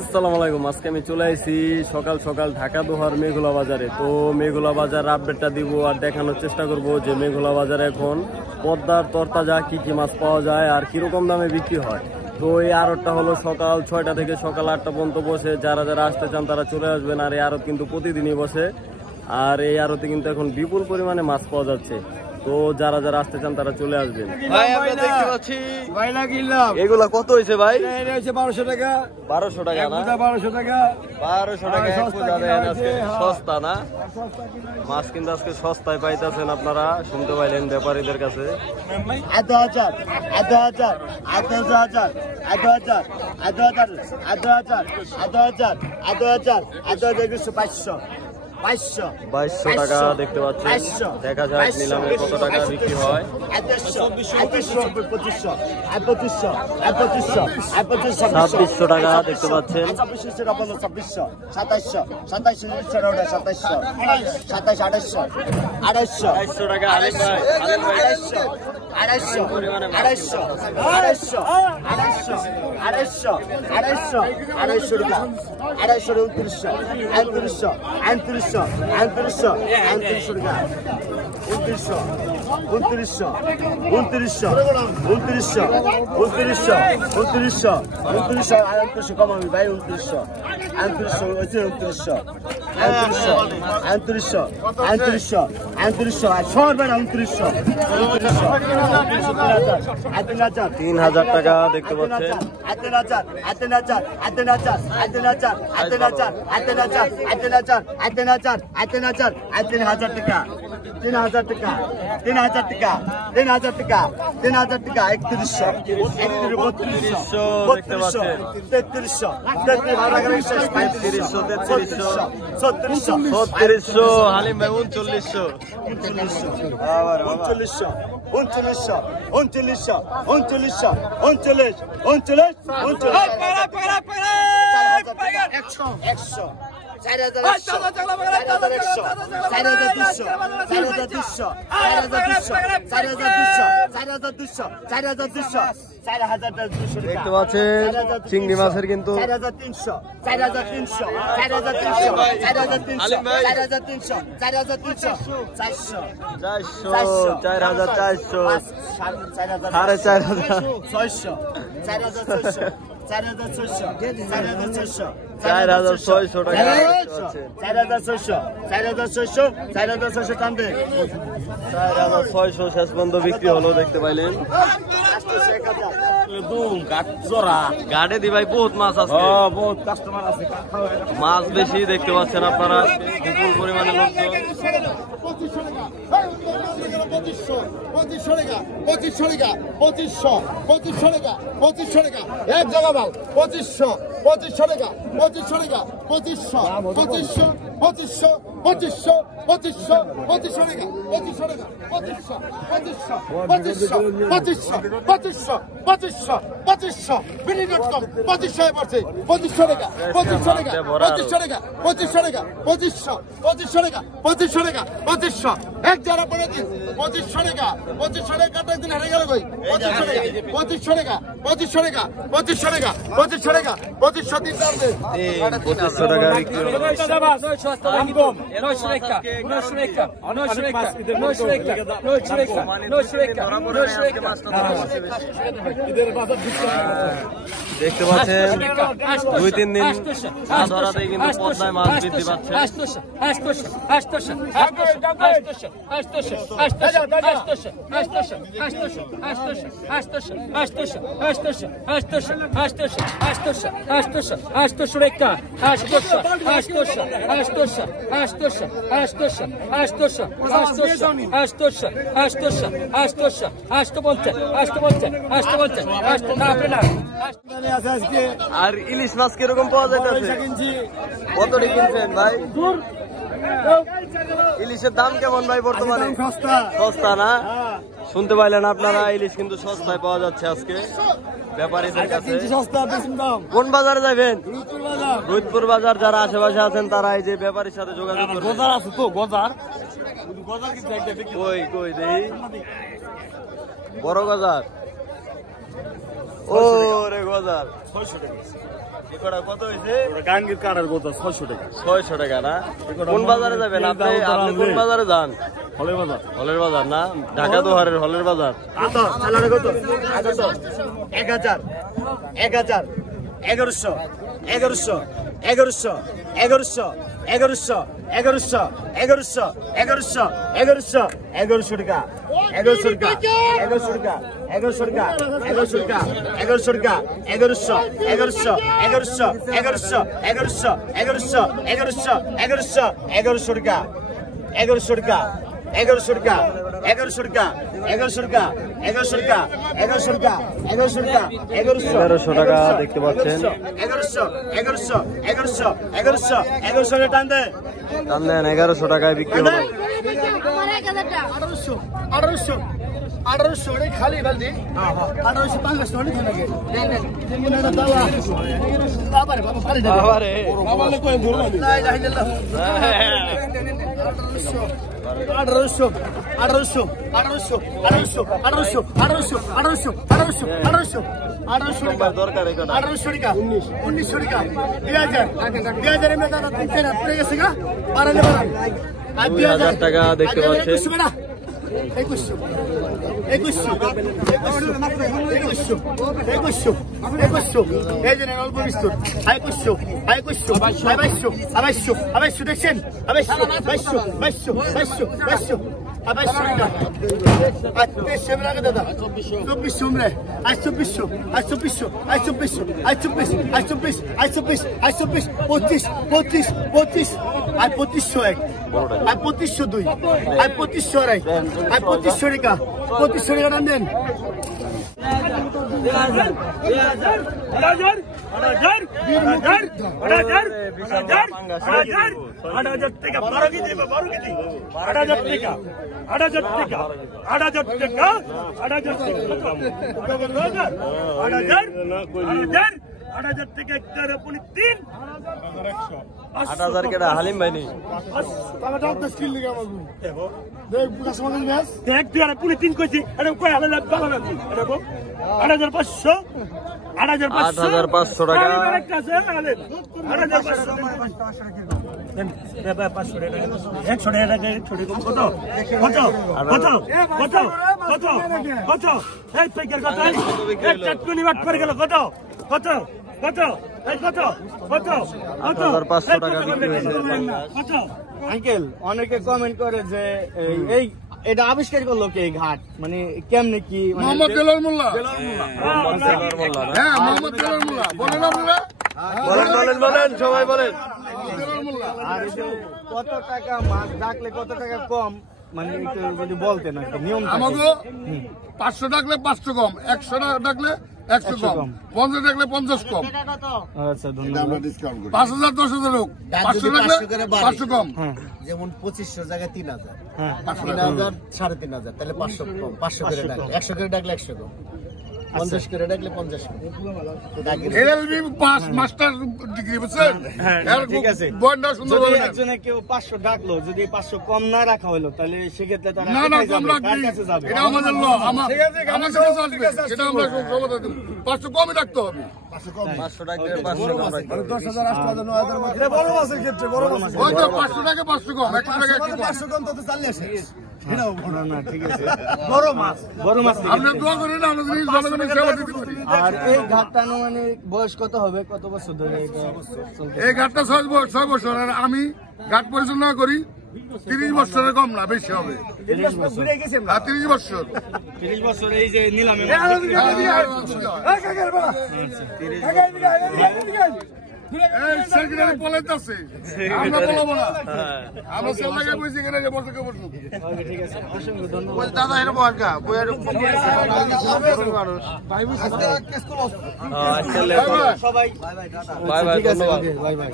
আসসালামু আলাইকুম। আজকে আমি চলে আসি সকাল সকাল ঢাকা দোহার মেঘলা বাজারে। তো মেঘলা বাজার আপডেটটা দিব আর দেখানোর চেষ্টা করব যে মেঘলা বাজারে এখন পদ্মার তরতাজা কি কি মাছ পাওয়া যায় আর কিরকম দামে বিক্রি হয়। তো এই আড়তটা হলো সকাল 6টা থেকে সকাল 8টা পর্যন্ত বসে। যারা যারা আসতে চান তারা চলে আসবেন। আর এই আড়ত কিন্তু প্রতিদিনই বসে। আর এই আড়তে কিন্তু এখন বিপুল পরিমাণে মাছ পাওয়া যাচ্ছে। তো যারা যারা আসতে চান তারা চলে আসবেন। ভাই আমরা দেখতে পাচ্ছি এগুলা কত হয়েছে ভাই? 1200 টাকা। 1200 টাকা না? 1200 টাকা। 1200 টাকা আজকে সস্তা না? মাছ কিন্তু আজকে সস্তায় পাইতেছেন আপনারা, শুনতে পাইলেন ব্যাপারীদের কাছে। 8000 8000 8000 8000 8000 8000 8000 8000 500 2200 টাকা দেখতে পাচ্ছেন। দেখা যায় নিলামে কত টাকা বিক্রি হয়। 2500 টাকা দেখতে পাচ্ছেন। 2700 2800 টাকা আলিম ভাই। 2900 কমাবি ভাই। 2900 3000 টাকা দেখতে পাচ্ছেন। 3000 টাকা। 3100 দেখতে পাচ্ছেন। 3300 হালিম ভাই। 3900 দেখতে পাচ্ছেন চিংড়ি মাছের কিন্তু 4300 4600 টাকা। 4600 শেষ পর্যন্ত বিক্রি হলো দেখতে পাইলেন। গাড়ে দি ভাই বহুত মাছ আছে, বহুত কাস্টমার আছে, মাছ বেশি দেখতে পাচ্ছেন আপনারা, বিপুল পরিমাণে লোকজন। 2500 টাকা এক জায়গা মাল। 2500 টাকা। 2500 টাকা। 2500 এক যারা পরে দিন। 2500 টাকা। 2500 টাকা কাটা একদিন হারিয়ে গেল কই। 2500 টাকা। 2500 টাকা। 2500 টাকা। 2500 টাকা। 2500 দিন পারবে। 2500 টাকা বিক্রি হলো। 900 টাকা। 900 টাকা। 900 টাকা। 900 টাকা। 900 টাকা। 900 টাকা। 900 টাকা। দেখতে পাচ্ছেন 2-3 দিন না ধরাতেই কিন্তু পদ্মায় মাছ বৃদ্ধি পাচ্ছে। 850 আর ইলিশ মাছ কিরকম পাওয়া যাইতেছে? কত কিনছেন ভাই? ইলিশের দাম কেমন ভাই বর্তমানে? সস্তা না? শুনতে পাইলেন আপনারা, ইলিশ কিন্তু সস্তায় পাওয়া যাচ্ছে আজকে ব্যাপারীদের কাছে। কোন বাজারে যাবেন? রুদপুর বাজার। যারা আশেপাশে আছেন তারা এই যে ব্যাপারীর সাথে যোগাযোগ করবেন। গজার আছে তো, গজার কই কই দেখি বড় গজার। ও রে গজার 600 টাকা এগুলা কত হইছে গাঙ্গির কাটার গোতা 600 টাকা 600 টাকা না কোন বাজারে যাবেন আপনি আপনি কোন বাজারে যান হলের বাজার হলের বাজার না ঢাকা দোহারের হলের বাজার কত চালারে কত কত 1000 1100 1100 1100 1100 1100 1100 1100 1100 1100 1100 1100 টাকা 1100 টাকা 1100 টাকা 1100 টাকা 1100 টাকা 1100 টাকা 1100 1100 1100 1100 1100 1100 1100 1100 1100 টাকা 1100 টাকা 1100 টাকা 1100 টাকা 1100 টাকা 1100 টাকা 1100 টাকা 1100 টাকা 1100 টাকা দেখতে পাচ্ছেন 1100 1100 1100 1100 1100 টান দে টান দেন 1100 টাকায় বিক্রি হবে 1800 1800 খালি বলদি 1800 500 টাকা লাগে যেমন এটা দাওয়া বাবারে বাবা খালি দে বাবারে বাবালে কই ধরো লা ইলাহা ইল্লাল্লাহ 1800 1800 1800 1800 1800 1800 1800 1800 1800 টাকা দরকার এখানে 1800 টাকা 1900 টাকা 2000 এর মেদা তিন ফেরা পড়ে গেছে গা বাড়ালে বাড়ান আর 2000 টাকা দেখতে পাচ্ছেন 2100 এই যে অল্প বিস্তর 2200 দেখছেন 2200 দাদা 2400 উমরে 2400 25 আর 2500 এক আর 2500 দুই আর 2500 আড়াই আর 2500 টাকা 2500 টাকা টান দেন 8000 কেডা হালিম ভাই নেই দেখ তুই আর পুলি তিন কইছি এটা কই আলা বাবা না এটা কো 8500 8500 টাকা 8500 টাকা বিক্রি হয়েছে আঙ্কেল অনেকে কমেন্ট করে যে এই এটা আবিষ্কার করলো কে এই ঘাট মানে কেমনে কি মোহাম্মদ দেলাল মোল্লা হ্যাঁ মোহাম্মদ দেলাল মোল্লা বলেন আপনারা বলেন সবাই বলেন দেলাল মোল্লা আর এই যে কত টাকা মাছ ডাকলে কত টাকা কম মানে একটু যদি বলতেন একটা নিয়ম থাকে। আমাকে 500 ডাকলে 500 কম 100 ডাকলে 100 কম 50 ডাকলে 50 কম আচ্ছা ধন্যবাদ 5000 10000 হোক 500 ডাকলে 500 কম যেমন 2500 জায়গায় 3000 হ্যাঁ 3000 3500 তাহলে 500 কম 500 করে ডাকলে 100 করে ডাকলে 100 কম 50 করে ডাকলে 50 কম এলএলবি পাস মাস্টার ডিগ্রি বুঝছেন ঠিক আছে বন্ডা সুন্দর যদি বলেন একজনে কেউ 500 ডাকলো যদি 500 কম না রাখা হলো তাহলে সেক্ষেত্রে তারা না না কোথায় কম যাবে? রাখবি কার কাছে যাবে এটা আমাদের ল আমার কাছে আসবে সেটা আমরা সমাধান দেব 500 কমই রাখতে হবে 500 টাকা 500 কম রাখতে হবে। 10000 8000 9000 এটা বড় মাছের ক্ষেত্রে বড় মাছ ওই তো 500 টাকা 500 কম 100 টাকা কি কম 500 কম তো চাললে শেষ না, না ঠিক আছে বড় মাছ বড় মাছ ঠিক আছে। আমরা দোয়া করি না আমরা যদি জনগণের সেবা দিতে পারি আর এই ঘাটটা আনুমানিক বয়স কত হবে কত বছর ধরে এটা চলছে? এই ঘাটটা 6 বছর আর আমি ঘাট পরিচালনা করি 30 বছরের কম না বেশি হবে 30 বছর 30 বছর 30 বছর এই যে নিলামে এই সেক্রেটারি পলাইতাছে আমরা বলবো না আমরা সব লাগে বুঝি কেন যে বসে কে বসু ঠিক আছে অসংখ্য ধন্যবাদ ওই দাদা এর বলকা বইয়ের আজকে সবাই বাই বাই ঠিক আছে ধন্যবাদ বাই বাই